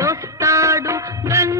మందారంలా పూస్తే మంచి మొగుడొస్తాడు గన్నే